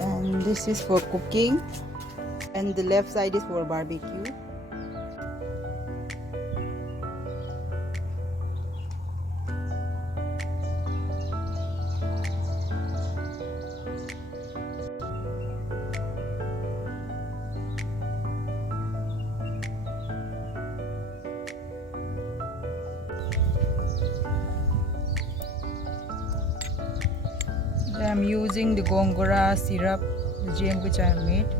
And this is for cooking, and the left side is for barbecue. I'm using the gongora syrup, the jam which I made.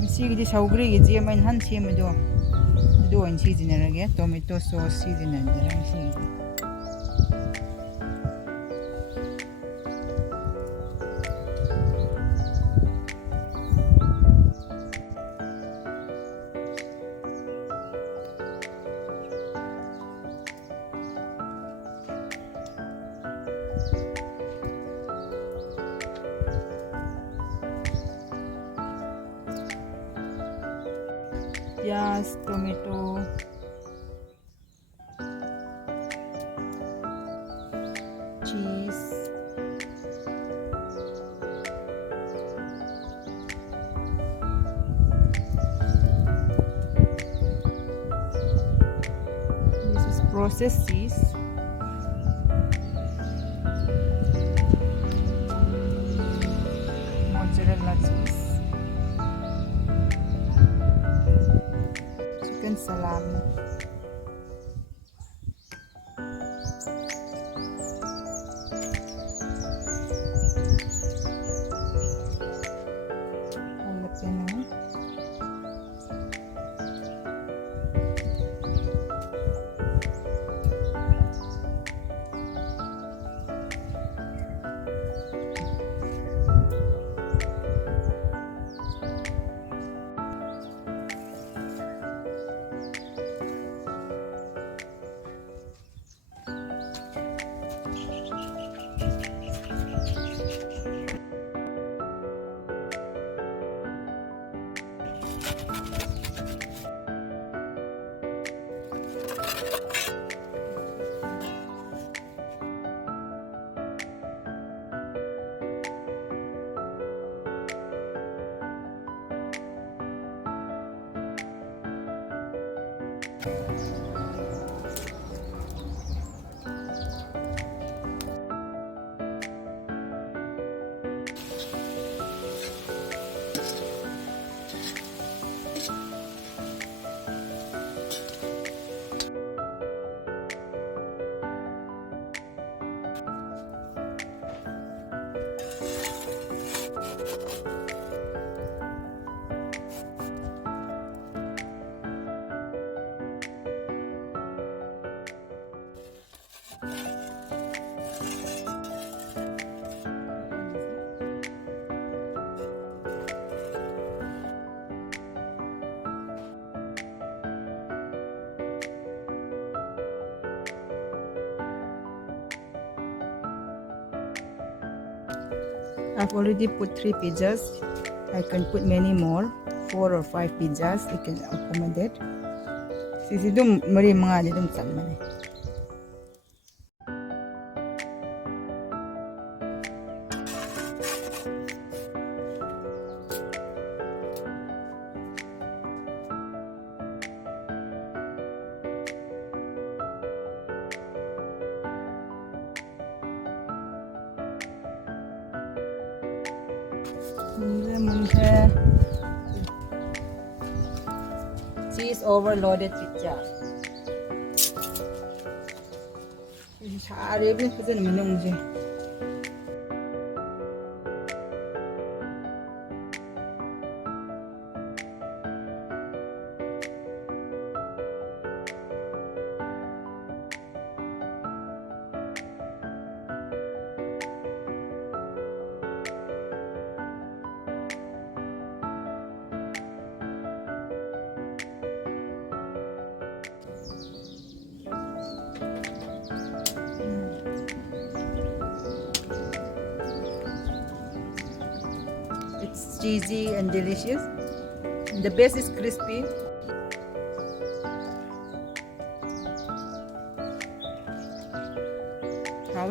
ꯃꯁꯤꯒꯤꯗꯤ ꯁꯧꯒ꯭ꯔꯤꯒꯤ jam ꯑꯩꯅ ꯍꯟ ꯁꯦꯝꯕꯗꯣ ꯑꯗꯨ ꯑꯣꯏꯅ ꯁꯤꯖꯤꯟꯅꯔꯒꯦ tomato sauce ꯁꯤꯖꯤꯟꯅꯗꯔꯦ ꯃꯁꯤꯒꯤꯗꯤ. Yes, tomato, cheese, this is processed cheese, mozzarella cheese, chicken salami, jalapeno, I've already put 3 pizzas. I can put many more, 4 or 5 pizzas. I can accommodate. Sisi dum mari mga di dum salmane. Cheese overloaded pizza. 잘 예쁜 표정은 민영지. It's cheesy and delicious. And the base is crispy. How